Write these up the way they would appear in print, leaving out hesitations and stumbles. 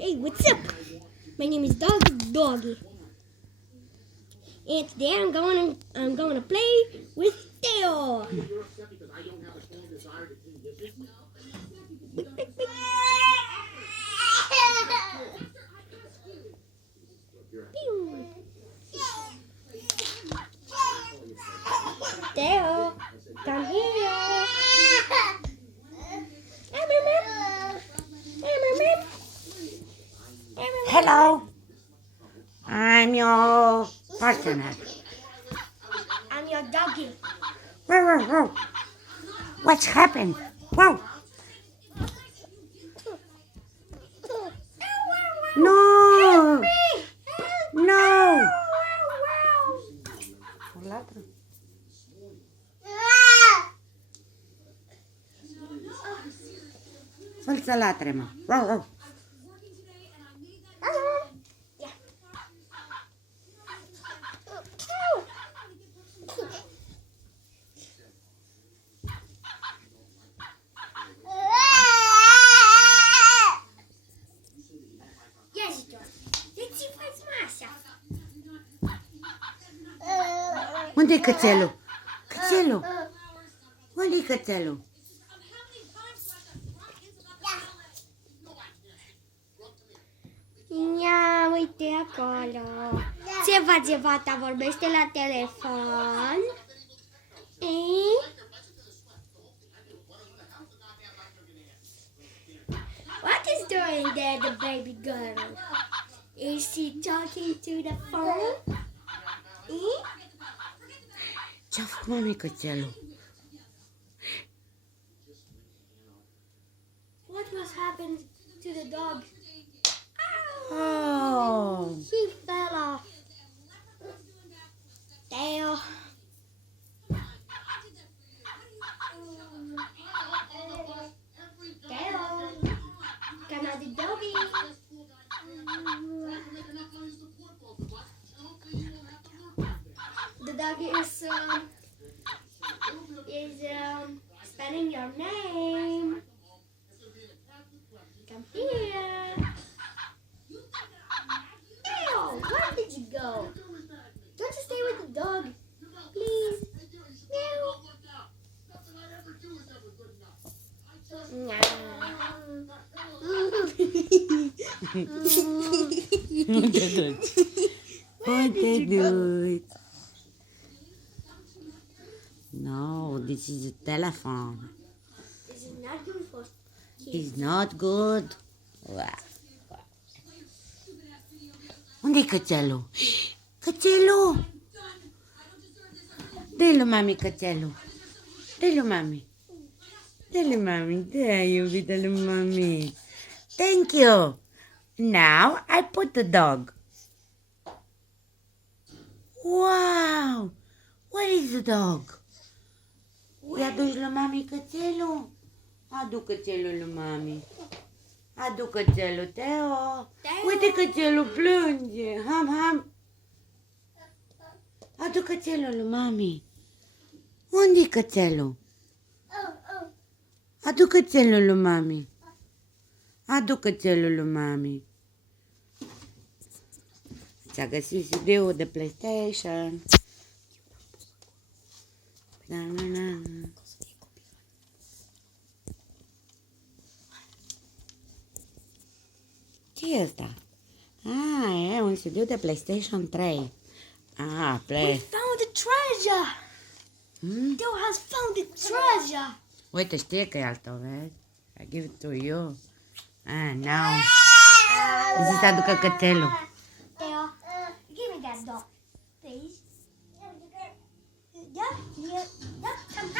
Hey, what's up? My name is Doggy. And today I'm going to play with Teo. Teo, come here. Hello, I'm your partner. I'm your doggy. Whoa, whoa, whoa. What's happened? Whoa. No. No. Să-l latre, mă. Wow, wow. Unde-i cățelul? Cățelul? Unde-i cățelul? Ia, uite acolo. Ce fata vorbește la telefon. What is doing there, the baby girl? Is she talking to the phone? Ce-a făcut, mami, cățelul? What was happened to the dog? Oh. He fell off. Teo. Teo. Come on, the doggy. The doggy is spelling your name. Come here. Teo, where did you go? Don't you stay with the dog, please? What did you? No, this is a telephone. This is not good for kids. It's not good. Unde-i cățelul? Cățelul! Dă-i lui mami cățelul. Dă-i lui mami. Dă-i lui mami. Da, iubita lui mami. Thank you. Now I put the dog. Wow! Where is the dog? I-aduci lui mami cățelul? Adu cățelul lui mami. Adu cățelul, Teo. Uite cățelul plânge. Ham. Adu cățelul lui mami. Unde-i cățelul? Adu cățelul lui mami. Adu cățelul lui mami. Ți-a găsit CD-ul de PlayStation. Na. Ce e ăsta? E un CD de PlayStation 3. Play. We found the treasure! Teo has found the treasure! Uite, știe că e al tău, vezi? I give it to you. Now. Zi să aducă cățelul. Teo, give me that dog, please. Yeah, come.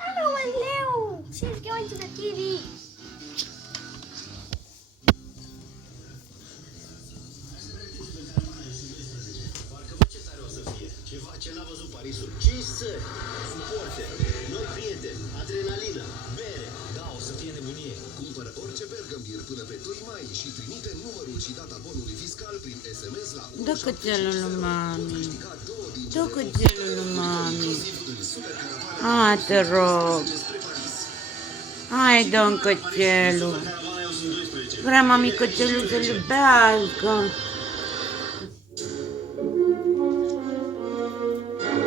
Hello, and Leo. She's going to the TV. Ceva ce n-a văzut Parisul. 5 țări, suporte, noi prieteni, adrenalină, bere. Da, o să fie nebunie. Cumpără orice Bergambir până pe 2 mai și trimite numărul și data bonului fiscal prin SMS la 1. Dă cățelul lui mami. Dă cățelul lui mami. Te rog. Hai, dă-mi cățelul. Vrea mami cățelul să-l iubească.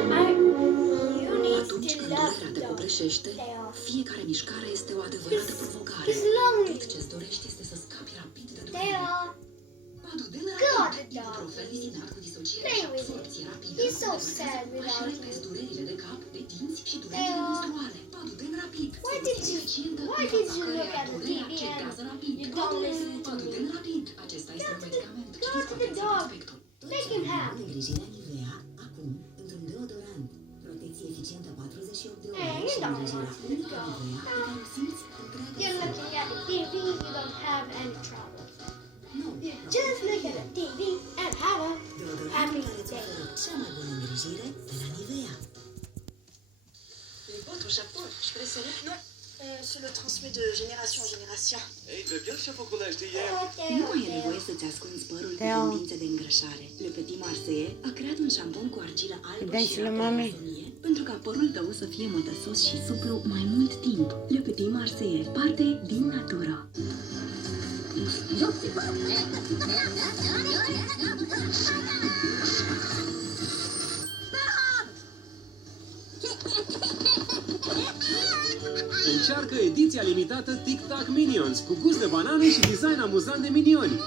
You need Atunci to când love durerea te dog. copleșește, Teo. fiecare mișcare este o adevărată provocare. He's lonely. Tot ce-ți dorești este să scapi rapid de durere. Teo. Padudel God, rapid, dog. ibuprofen lizinat cu disociere Play și with it. absorbție rapidă. He's so Deversează sad pași without repezi you. durerile de cap, de dinți și durerile Teo. menstruale. Padudel rapid. Why soluție did you- eficientă why în did fața you look căreia at the durerea TV cedează and rapid. you don't listen to me? Padudel rapid. Acesta este un medicament. Go Citiți to cu the atenție dog. prospectul. Make him happy. Îngrijirea Nivea, acum, într-un deodorant. Protecție eficientă 48 de ore Hey, you și don't îngrijirea want to unică go. Nivea pe care o simți întreaga You're zi. looking at the TV, you don't have any troubles. Nu, You just look at the TV and have a deodorantul happy care îți day. oferă cea mai bună îngrijire de la Nivea. Et votre chapeau, je peux l'essayer? Non, on se le transmet de génération en génération. Ei, de el și-a făcut la știe. Nu mai e nevoie să-ți ascunzi părul cu Teo. tendințe de îngrășare. Le Petit Marseille a creat un șampon cu argilă albă dai și și lui rapă mami? de azonie pentru ca părul tău să fie mătăsos și suplu mai mult timp. Le Petit Marseille, parte din natură. Încearcă ediția limitată Tic Tac Minions cu gust de banane și design amuzant de minioni.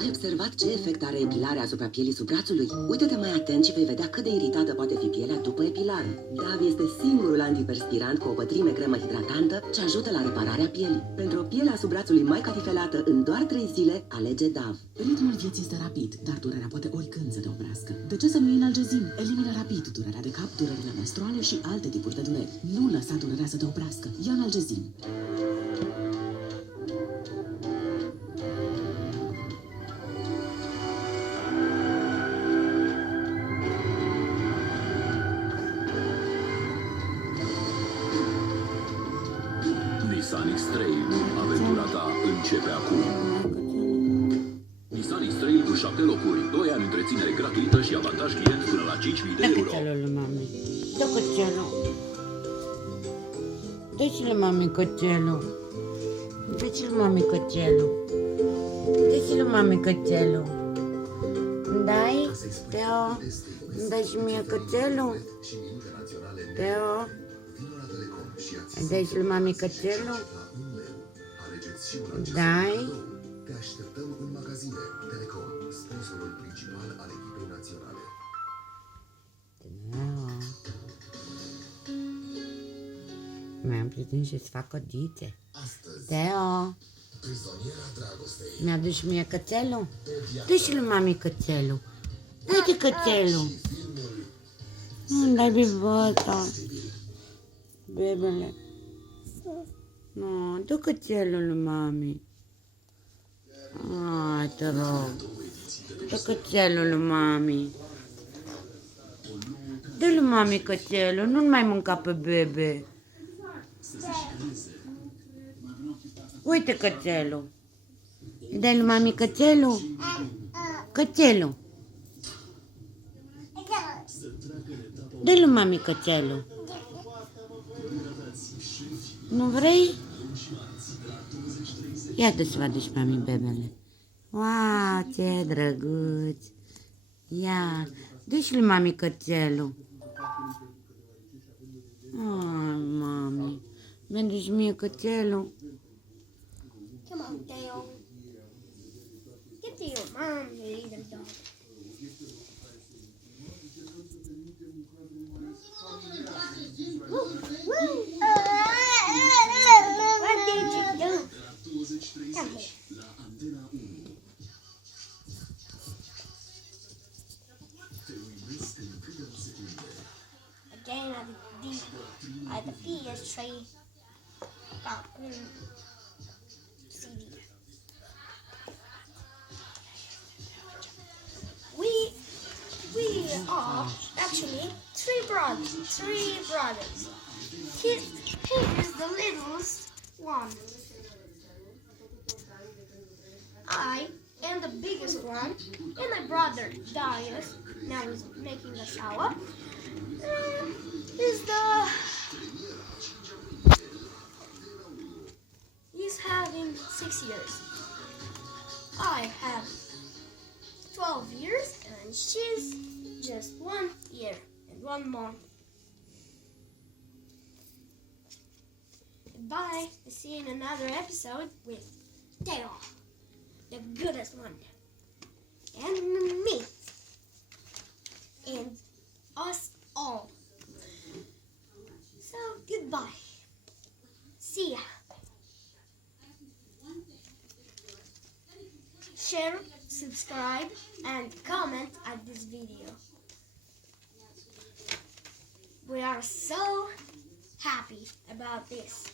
Ai observat ce efect are epilarea asupra pielii sub brațului? Uită-te mai atent și vei vedea cât de iritată poate fi pielea după epilare. Dav este singurul antiperspirant cu o pătrime cremă hidratantă ce ajută la repararea pielii. Pentru o piele a sub brațului mai catifelată în doar 3 zile, alege Dav. Ritmul vieții este rapid, dar durerea poate oricând să te oprească. De ce să nu iei Analgezim? Elimină rapid durerea de cap, durerile menstruale și alte tipuri de dureri. Nu lăsa durerea să te oprească. Ia Analgezim. Nissan X-Trail. Aventura ta începe acum. Nissan X-Trail cu 7 locuri, 2 ani întreținere gratuită și avantaj client până la 5.000 de Dă euro. cățelul lui mami. Dă cățelul. Dă și lui mami cățelul. Dă și lui mami cățelul. Dă și lui mami cățelul. Dai, Teo? Îmi dai și mie cățelul? Și minute naționale Teo? vino la Telecom și ia-ți Îmi dai și lui mami cățelul? la 1 leu. Alegeți și un accesoriu Dai? cadou. Te așteptăm în magazine. Telecom, sponsorul principal al echipei naționale. Mi-am prieten să-ți fac codițe. Astăzi, Teo, prizoniera dragostei. mi-a și mie cățelul? Dă și lui mami cățelul. Dă-te cățelul. Nu-mi dai bibăta. Bebele. Nu, dă cățelul lui mami. Ai, te rog. Dă cățelul lui mami. Dă lui mami cățelul, nu-l mai mânca pe bebe. Uite cățelul. Îi dai lui mami cățelul? Cățelul. Dă lui mami cățelul. Nu vrei? Iată să vadă și mami bebele. Wow, ce drăguț. Ia, dă și lui mami cățelul. Ai, mami. Mi-a și mie cățelul. Come on, Teo. Get to your mom, you little dog. Woo, woo. What did you do? Come here. Again at the PS3 CD. We are actually three brothers. He is the littlest one. I am the biggest one, and my brother Darius now is making a shower. Is the years. I have 12 years and she's just 1 year and 1 month. Goodbye. See you in another episode with Teo, the goodest one, and me, and us all. So, goodbye. See ya. Share, subscribe, and comment at this video. We are so happy about this.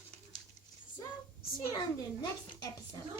So, see you on the next episode.